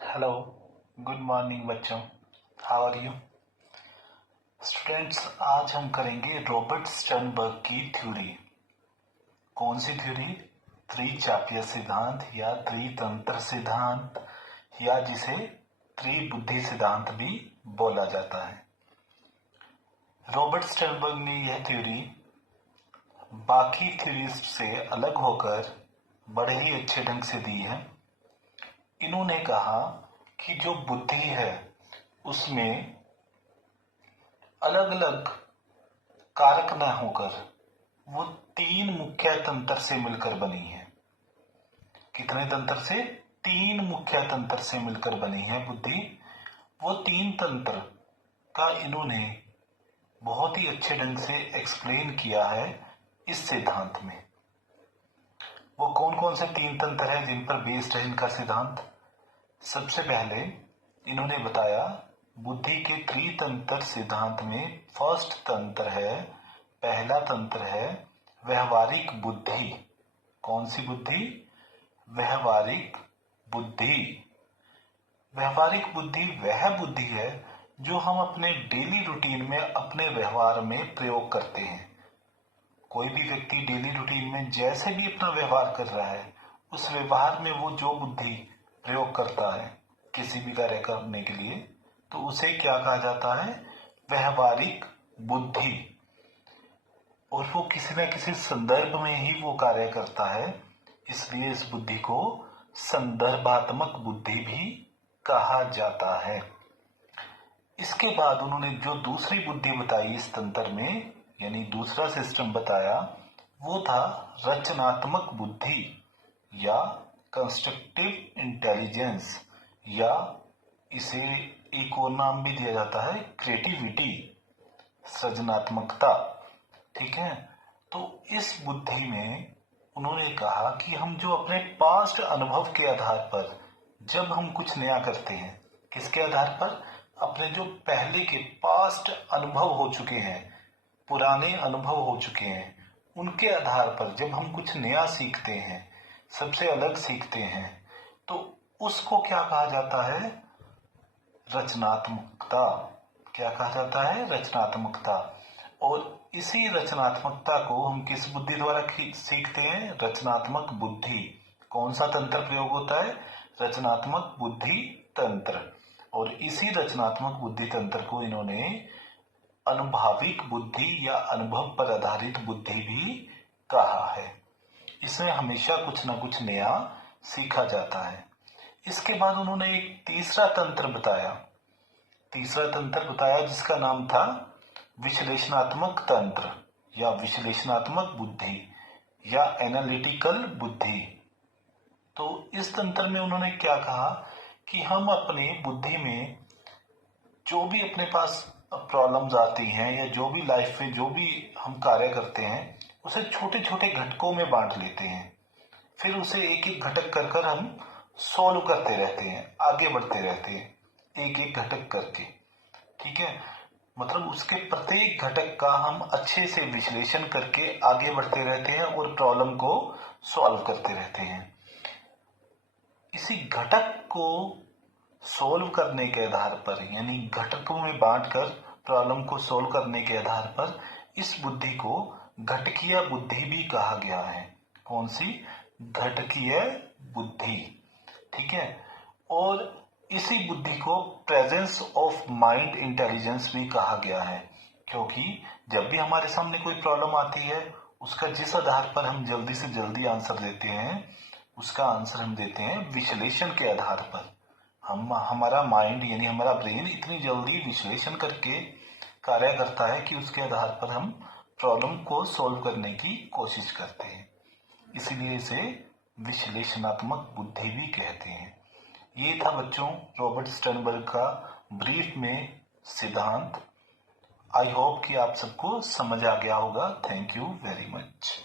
Hello, good morning बच्चों। How are you students? आज हम करेंगे रॉबर्ट स्टर्नबर्ग की थ्योरी। कौन सी थ्योरी? त्रिचापीय सिद्धांत या त्रितंत्र सिद्धांत, या जिसे त्रिबुद्धि सिद्धांत भी बोला जाता है। रॉबर्ट स्टर्नबर्ग ने यह थ्योरी बाकी थ्योरीज से अलग होकर बड़े ही अच्छे ढंग से दी है। इन्होंने कहा कि जो बुद्धि है उसमें अलग अलग कारक न होकर वो तीन मुख्य तंत्र से मिलकर बनी है। कितने तंत्र से? तीन मुख्य तंत्र से मिलकर बनी है बुद्धि। वो तीन तंत्र का इन्होंने बहुत ही अच्छे ढंग से एक्सप्लेन किया है इस सिद्धांत में। वो कौन कौन से तीन तंत्र हैं जिन पर बेस्ड है इनका सिद्धांत? सबसे पहले इन्होंने बताया बुद्धि के त्रितंत्र सिद्धांत में फर्स्ट तंत्र है, पहला तंत्र है व्यवहारिक बुद्धि। कौन सी बुद्धि? व्यवहारिक बुद्धि। व्यवहारिक बुद्धि वह बुद्धि है जो हम अपने डेली रूटीन में अपने व्यवहार में प्रयोग करते हैं। कोई भी व्यक्ति डेली रूटीन में जैसे भी अपना व्यवहार कर रहा है, उस व्यवहार में वो जो बुद्धि प्रयोग करता है किसी भी कार्य करने के लिए, तो उसे क्या कहा जाता है? व्यवहारिक बुद्धि। और वो किसी न किसी संदर्भ में ही वो कार्य करता है, इसलिए इस बुद्धि को संदर्भात्मक बुद्धि भी कहा जाता है। इसके बाद उन्होंने जो दूसरी बुद्धि बताई इस तंत्र में, यानी दूसरा सिस्टम बताया, वो था रचनात्मक बुद्धि या कंस्ट्रक्टिव इंटेलिजेंस, या इसे एक और नाम भी दिया जाता है क्रिएटिविटी, सृजनात्मकता। ठीक है, तो इस बुद्धि में उन्होंने कहा कि हम जो अपने पास्ट अनुभव के आधार पर जब हम कुछ नया करते हैं, किसके आधार पर? अपने जो पहले के पास्ट अनुभव हो चुके हैं, पुराने अनुभव हो चुके हैं, उनके आधार पर जब हम कुछ नया सीखते हैं, सबसे अलग सीखते हैं, तो उसको क्या कहा जाता है? रचनात्मकता। क्या कहा जाता है? रचनात्मकता। और इसी रचनात्मकता को हम किस बुद्धि द्वारा सीखते हैं? रचनात्मक बुद्धि। कौन सा तंत्र प्रयोग होता है? रचनात्मक बुद्धि तंत्र। और इसी रचनात्मक बुद्धि तंत्र को इन्होंने अनुभविक बुद्धि या अनुभव पर आधारित बुद्धि भी कहा है। इसमें हमेशा कुछ ना कुछ नया सीखा जाता है। इसके बाद उन्होंने एक तीसरा तंत्र बताया जिसका नाम था विश्लेषणात्मक तंत्र या विश्लेषणात्मक बुद्धि या एनालिटिकल बुद्धि। तो इस तंत्र में उन्होंने क्या कहा कि हम अपने बुद्धि में जो भी अपने पास प्रॉब्लम्स आती हैं या जो भी लाइफ में जो भी हम कार्य करते हैं, उसे छोटे छोटे घटकों में बांट लेते हैं। फिर उसे एक एक घटक कर कर हम सॉल्व करते रहते हैं, आगे बढ़ते रहते हैं, एक एक घटक करके। ठीक है, मतलब उसके प्रत्येक घटक का हम अच्छे से विश्लेषण करके आगे बढ़ते रहते हैं और प्रॉब्लम को सॉल्व करते रहते हैं। इसी घटक को सॉल्व करने के आधार पर, यानी घटकों में बांटकर प्रॉब्लम को सॉल्व करने के आधार पर, इस बुद्धि को घटकीय बुद्धि भी कहा गया है। कौन सी? घटकीय बुद्धि। ठीक है, और इसी बुद्धि को प्रेजेंस ऑफ माइंड इंटेलिजेंस भी कहा गया है, क्योंकि जब भी हमारे सामने कोई प्रॉब्लम आती है, उसका जिस आधार पर हम जल्दी से जल्दी आंसर देते हैं, उसका आंसर हम देते हैं विश्लेषण के आधार पर। हमारा माइंड यानी हमारा ब्रेन इतनी जल्दी विश्लेषण करके कार्य करता है कि उसके आधार पर हम प्रॉब्लम को सॉल्व करने की कोशिश करते हैं। इसीलिए इसे विश्लेषणात्मक बुद्धि भी कहते हैं। ये था बच्चों रॉबर्ट स्टर्नबर्ग का ब्रीफ में सिद्धांत। आई होप कि आप सबको समझ आ गया होगा। Thank you very much.